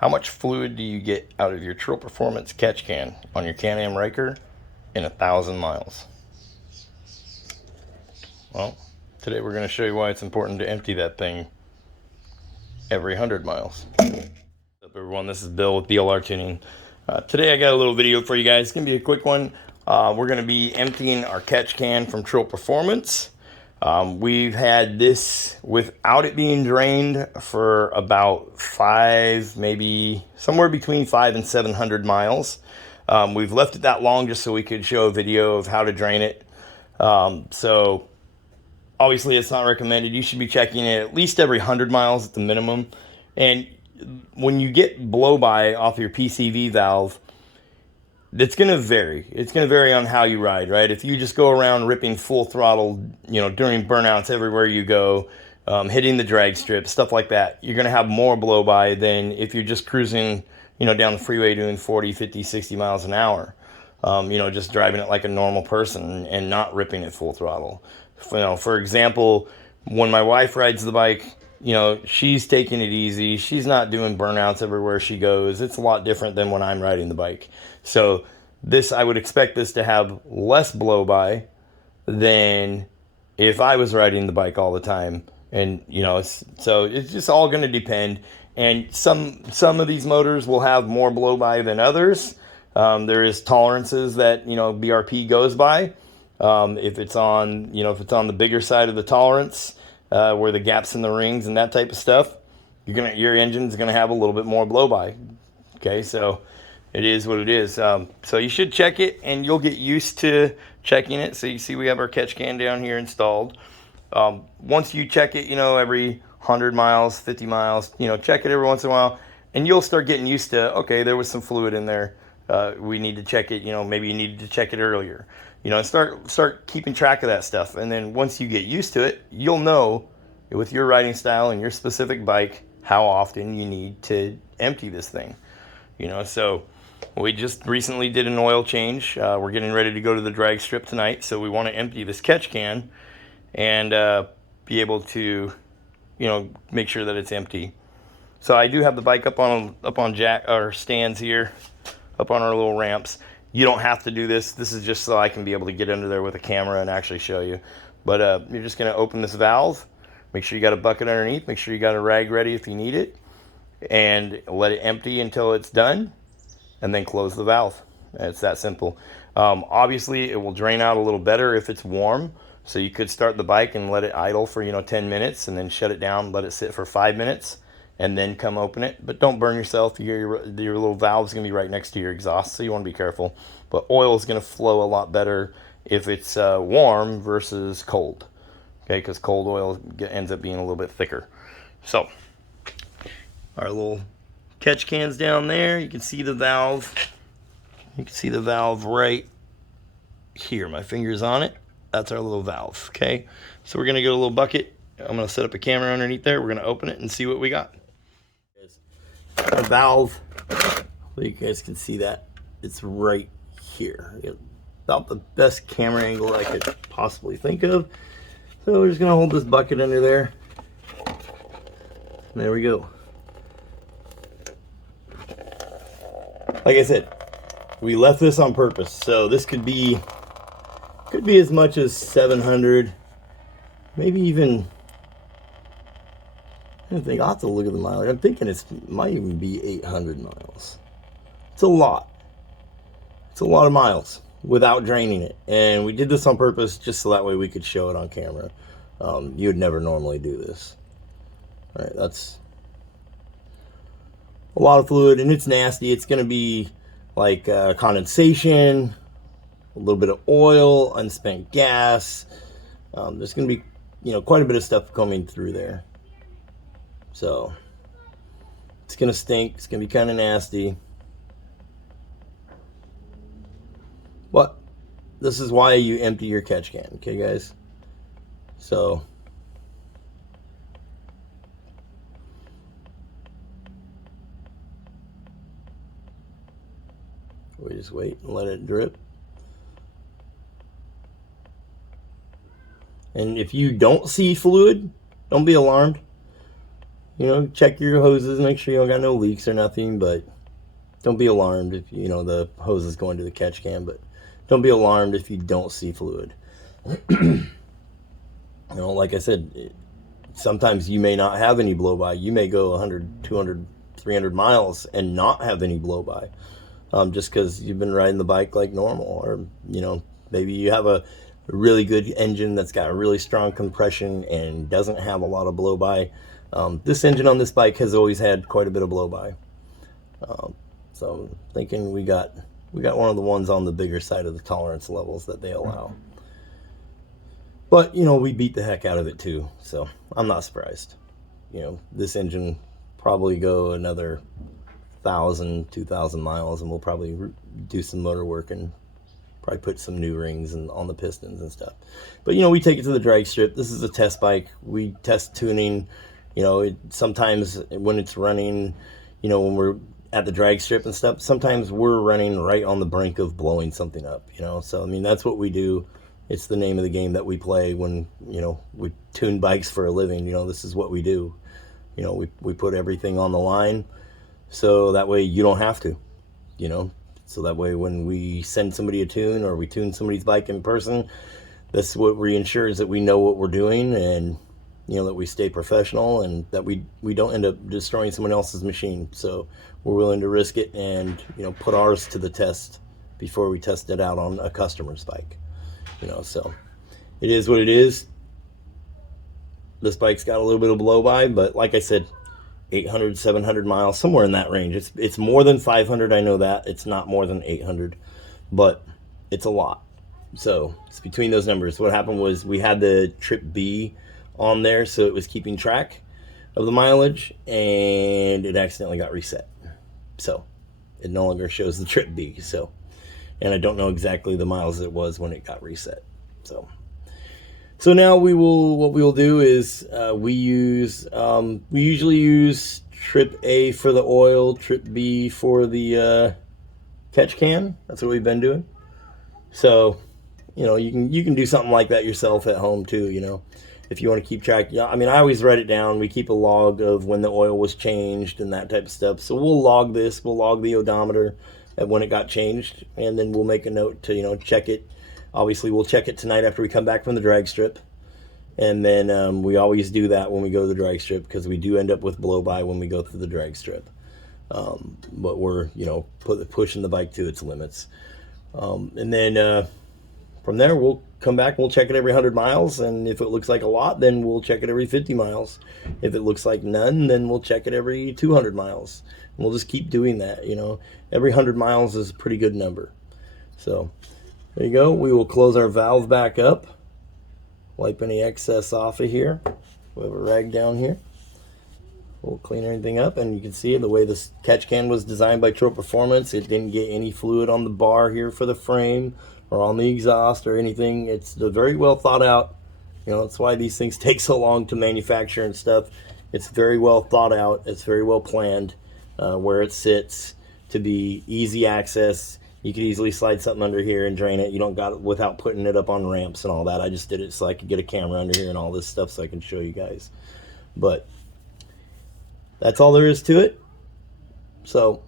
How much fluid do you get out of your Treal Performance catch can on your Can-Am Ryker in 1,000 miles? Well, today we're going to show you why it's important to empty that thing every 100 miles. What's up everyone, this is Bill with BLR Tuning. Today I got a little video for you guys. It's going to be a quick one. We're going to be emptying our catch can from Treal Performance. We've had this without it being drained for about 5, maybe somewhere between 500 and 700 miles. We've left it that long just so we could show a video of how to drain it. So obviously it's not recommended. You should be checking it at least every 100 miles at the minimum. And when you get blow-by off your PCV valve, it's going to vary. It's going to vary on how you ride, right? If you just go around ripping full throttle, you know, during burnouts everywhere you go, hitting the drag strip, stuff like that, you're going to have more blow-by than if you're just cruising, you know, down the freeway doing 40, 50, 60 miles an hour. You know, just driving it like a normal person and not ripping it full throttle. You know, for example, when my wife rides the bike, you know, she's taking it easy. She's not doing burnouts everywhere she goes. It's a lot different than when I'm riding the bike. So this, I would expect this to have less blow-by than if I was riding the bike all the time. And, you know, so it's just all going to depend. And some of these motors will have more blow-by than others. There is tolerances that, you know, BRP goes by. If it's on, you know, if it's on the bigger side of the tolerance, where the gaps in the rings and that type of stuff, your engine's gonna have a little bit more blow-by. Okay, so it is what it is. So you should check it, and you'll get used to checking it. So you see we have our catch can down here installed. Once you check it, you know, every 100 miles, 50 miles, you know, check it every once in a while, and you'll start getting used to, okay, there was some fluid in there. We need to check it, you know, maybe you needed to check it earlier. You know, start keeping track of that stuff. And then once you get used to it, you'll know with your riding style and your specific bike how often you need to empty this thing. You know, so we just recently did an oil change. We're getting ready to go to the drag strip tonight, so we want to empty this catch can and be able to, you know, make sure that it's empty. So I do have the bike up on jack or stands here, up on our little ramps. You don't have to do this. This is just so I can be able to get under there with a camera and actually show you. But you're just going to open this valve. Make sure you got a bucket underneath. Make sure you got a rag ready if you need it. And let it empty until it's done. And then close the valve. It's that simple. Obviously, it will drain out a little better if it's warm. So you could start the bike and let it idle for, you know, 10 minutes. And then shut it down, let it sit for 5 minutes. And then come open it. But don't burn yourself. Your little valve's going to be right next to your exhaust, so you want to be careful. But oil is going to flow a lot better if it's warm versus cold. Okay, because cold oil ends up being a little bit thicker. So, our little catch can's down there. You can see the valve. You can see the valve right here. My finger's on it. That's our little valve, okay? So we're going to get a little bucket. I'm going to set up a camera underneath there. We're going to open it and see what we got. A valve, so you guys can see that it's right here. About the best camera angle I could possibly think of. So we're just gonna hold this bucket under there. There we go. Like I said, we left this on purpose, so this could be as much as 700, maybe even. I don't think I'll have to look at the mileage. I'm thinking it might even be 800 miles. It's a lot. It's a lot of miles without draining it. And we did this on purpose just so that way we could show it on camera. You would never normally do this. All right, that's a lot of fluid, and it's nasty. It's going to be like condensation, a little bit of oil, unspent gas. There's going to be, you know, quite a bit of stuff coming through there. So it's gonna stink. It's gonna be kind of nasty, but this is why you empty your catch can, okay guys? So we just wait and let it drip. And if you don't see fluid, don't be alarmed. You know, check your hoses, make sure you don't got no leaks or nothing, but don't be alarmed if, you know, the hose is going to the catch can, but don't be alarmed if you don't see fluid. You know, like I said, sometimes you may not have any blow by. You may go 100, 200, 300 miles and not have any blow by, just because you've been riding the bike like normal. Or, you know, maybe you have a really good engine that's got a really strong compression and doesn't have a lot of blow by. This engine on this bike has always had quite a bit of blow by. So I'm thinking we got one of the ones on the bigger side of the tolerance levels that they allow. But, you know, we beat the heck out of it too, so I'm not surprised. You know, this engine probably go another 1,000, 2,000 miles, and we'll probably do some motor work and probably put some new rings on the pistons and stuff. But, you know, we take it to the drag strip. This is a test bike. We test tuning. You know, sometimes when it's running, you know, when we're at the drag strip and stuff, sometimes we're running right on the brink of blowing something up, you know. So, I mean, that's what we do. It's the name of the game that we play when, you know, we tune bikes for a living. You know, this is what we do. You know, we put everything on the line so that way you don't have to, you know. So that way when we send somebody a tune or we tune somebody's bike in person, that's what reassures that we know what we're doing, and, you know, that we stay professional and that we don't end up destroying someone else's machine. So we're willing to risk it and, you know, put ours to the test before we test it out on a customer's bike. You know, so it is what it is. This bike's got a little bit of blow by, but like I said, 800, 700 miles, somewhere in that range. It's more than 500, I know that. It's not more than 800, but it's a lot. So it's between those numbers. What happened was we had the Trip B on there, so it was keeping track of the mileage, and it accidentally got reset. So it no longer shows the Trip B. So, and I don't know exactly the miles it was when it got reset. So now what we will do is we usually use Trip A for the oil, Trip B for the catch can. That's what we've been doing. So, you know, you can do something like that yourself at home too, you know, if you want to keep track. I mean, I always write it down. We keep a log of when the oil was changed and that type of stuff. So we'll log this. We'll log the odometer at when it got changed, and then we'll make a note to, you know, check it. Obviously, we'll check it tonight after we come back from the drag strip. And then we always do that when we go to the drag strip, because we do end up with blow by when we go through the drag strip. But we're, you know, pushing the bike to its limits. And then from there, we'll come back and we'll check it every 100 miles. And if it looks like a lot, then we'll check it every 50 miles. If it looks like none, then we'll check it every 200 miles. And we'll just keep doing that, you know. Every 100 miles is a pretty good number. So there you go. We will close our valve back up. Wipe any excess off of here. We have a rag down here. We'll clean everything up, and you can see the way this catch can was designed by Treal Performance. It didn't get any fluid on the bar here for the frame or on the exhaust or anything. It's very well thought out. You know, that's why these things take so long to manufacture and stuff. It's very well thought out. It's very well planned where it sits to be easy access. You could easily slide something under here and drain it. You don't got it without putting it up on ramps and all that. I just did it so I could get a camera under here and all this stuff so I can show you guys. But that's all there is to it. So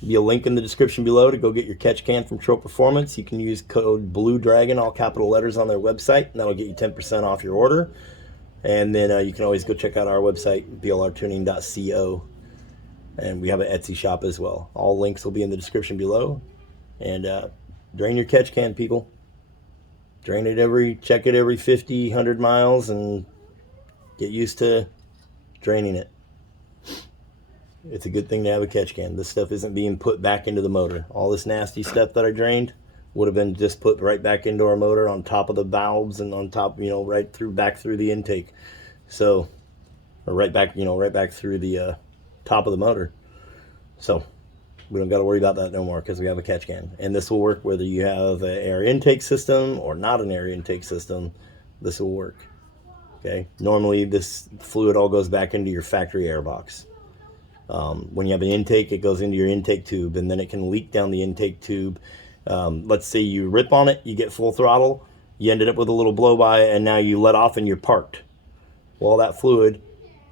be a link in the description below to go get your catch can from Treal Performance. You can use code BLUEDRAGON, all capital letters, on their website, and that'll get you 10% off your order. And then you can always go check out our website, BLRTUNING.TECH. And we have an Etsy shop as well. All links will be in the description below. And drain your catch can, people. Drain it check it every 50, 100 miles, and get used to draining it. It's a good thing to have a catch can. This stuff isn't being put back into the motor. All this nasty stuff that I drained would have been just put right back into our motor on top of the valves and on top, you know, back through the intake. So, or right back through the top of the motor. So we don't got to worry about that no more because we have a catch can. And this will work whether you have an air intake system or not an air intake system. This will work. Okay. Normally this fluid all goes back into your factory air box. When you have an intake, it goes into your intake tube, and then it can leak down the intake tube. Let's say you rip on it, you get full throttle, you ended up with a little blow by, and now you let off and you're parked. Well, that fluid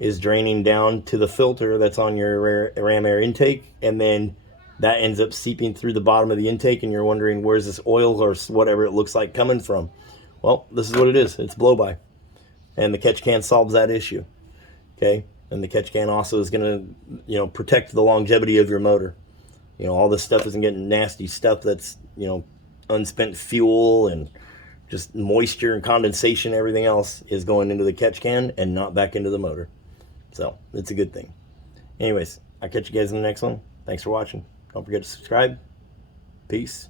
is draining down to the filter that's on your ram air intake, and then that ends up seeping through the bottom of the intake, and you're wondering where's this oil or whatever it looks like coming from. Well, this is what it is. It's blow-by, and the catch can solves that issue. Okay, and the catch can also is going to, protect the longevity of your motor. All this stuff isn't getting nasty stuff that's, unspent fuel and just moisture and condensation. Everything else is going into the catch can and not back into the motor. So it's a good thing. Anyways, I'll catch you guys in the next one. Thanks for watching. Don't forget to subscribe. Peace.